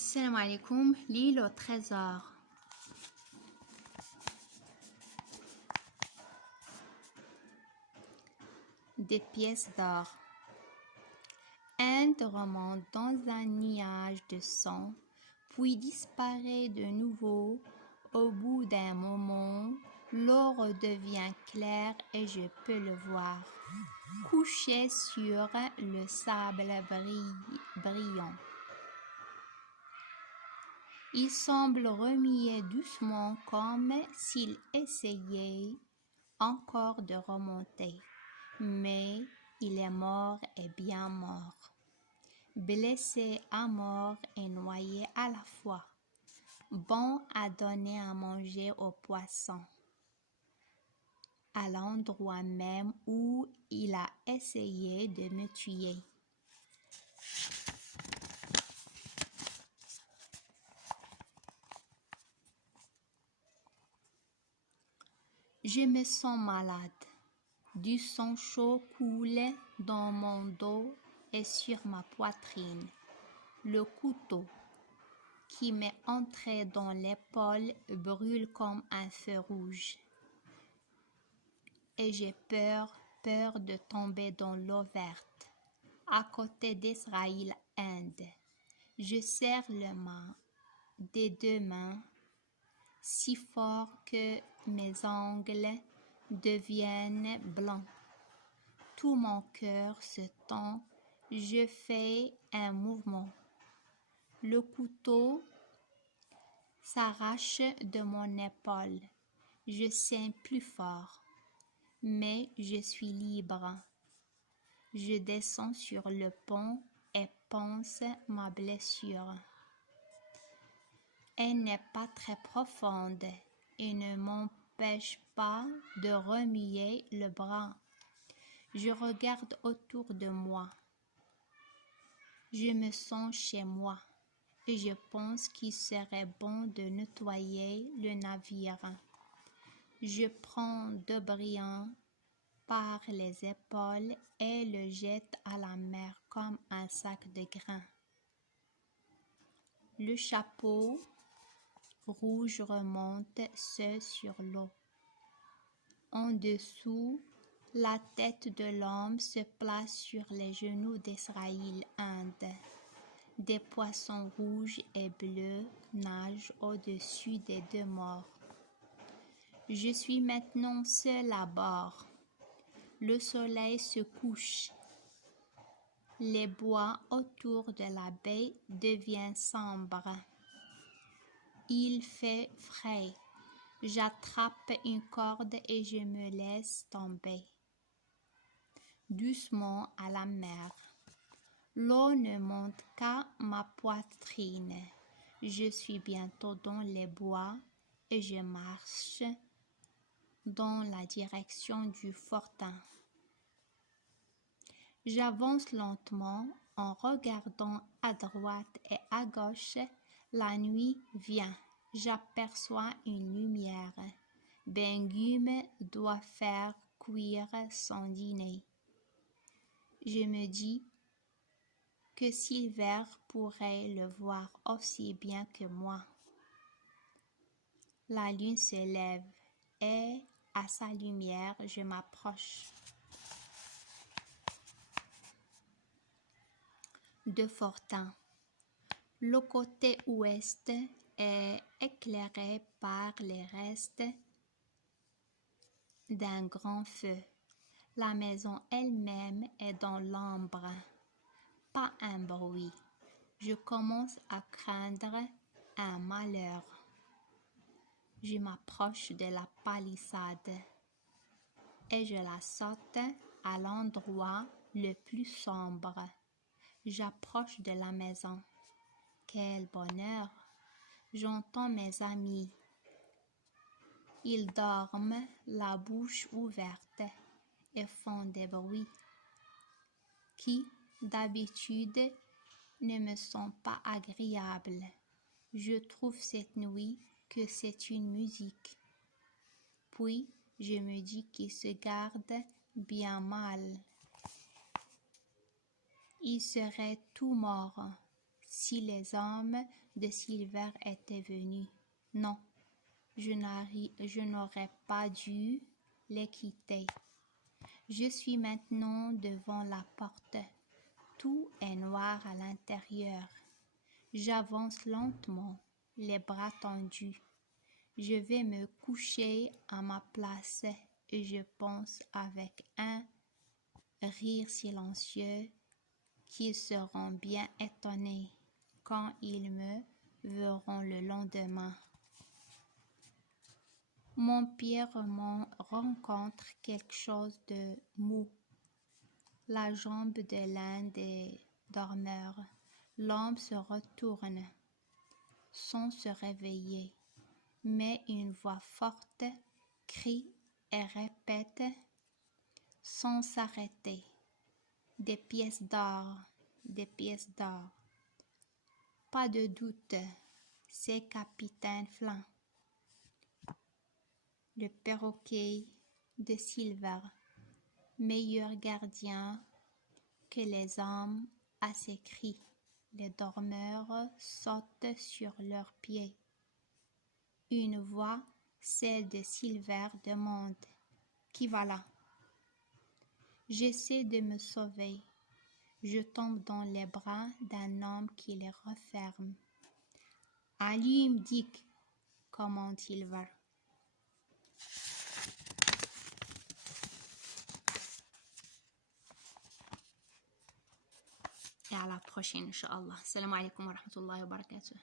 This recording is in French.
Salam alaikum, l'île au trésor. Des pièces d'or. Inde remonte dans un nuage de sang, puis disparaît de nouveau. Au bout d'un moment, l'or redevient clair et je peux le voir, couché sur le sable brillant. Il semble remuer doucement comme s'il essayait encore de remonter, mais il est mort et bien mort, blessé à mort et noyé à la fois, bon à donner à manger aux poissons, à l'endroit même où il a essayé de me tuer. Je me sens malade. Du sang chaud coule dans mon dos et sur ma poitrine. Le couteau qui m'est entré dans l'épaule brûle comme un feu rouge. Et j'ai peur de tomber dans l'eau verte, à côté d'Israël, Inde. Je serre les mains des deux mains si fort que mes ongles deviennent blancs. Tout mon cœur se tend, je fais un mouvement. Le couteau s'arrache de mon épaule. Je saigne plus fort, mais je suis libre. Je descends sur le pont et pense ma blessure. Elle n'est pas très profonde et ne m'empêche pas de remuer le bras. Je regarde autour de moi. Je me sens chez moi et je pense qu'il serait bon de nettoyer le navire. Je prends Debrian par les épaules et le jette à la mer comme un sac de grains. Le chapeau rouge remonte seul sur l'eau. En dessous, la tête de l'homme se place sur les genoux d'Israël, Inde. Des poissons rouges et bleus nagent au-dessus des deux morts. Je suis maintenant seul à bord. Le soleil se couche. Les bois autour de la baie deviennent sombres. Il fait frais. J'attrape une corde et je me laisse tomber doucement à la mer. L'eau ne monte qu'à ma poitrine. Je suis bientôt dans les bois et je marche dans la direction du fortin. J'avance lentement en regardant à droite et à gauche. La nuit vient. J'aperçois une lumière. Bengum doit faire cuire son dîner. Je me dis que Silver pourrait le voir aussi bien que moi. La lune se lève et, à sa lumière, je m'approche de Fortin. Le côté ouest est éclairé par les restes d'un grand feu. La maison elle-même est dans l'ombre. Pas un bruit. Je commence à craindre un malheur. Je m'approche de la palissade et je la saute à l'endroit le plus sombre. J'approche de la maison. Quel bonheur! J'entends mes amis. Ils dorment la bouche ouverte et font des bruits qui, d'habitude, ne me sont pas agréables. Je trouve cette nuit que c'est une musique. Puis, je me dis qu'ils se gardent bien mal. Ils seraient tout morts si les hommes de Silver étaient venus. Non, je n'aurais pas dû les quitter. Je suis maintenant devant la porte. Tout est noir à l'intérieur. J'avance lentement, les bras tendus. Je vais me coucher à ma place et je pense avec un rire silencieux qu'ils seront bien étonnés quand ils me verront le lendemain. Mon pied rencontre quelque chose de mou, la jambe de l'un des dormeurs. L'homme se retourne sans se réveiller, mais une voix forte crie et répète sans s'arrêter. Des pièces d'or, des pièces d'or. Pas de doute, c'est Capitaine Flint, le perroquet de Silver, meilleur gardien que les hommes à ses cris. Les dormeurs sautent sur leurs pieds. Une voix, celle de Silver, demande « Qui va là ?» J'essaie de me sauver. Je tombe dans les bras d'un homme qui les referme. « Allume, Dick !» commande Silver. Et à la prochaine, Inch'Allah. Salam alaikum wa rahmatullahi wa barakatuh.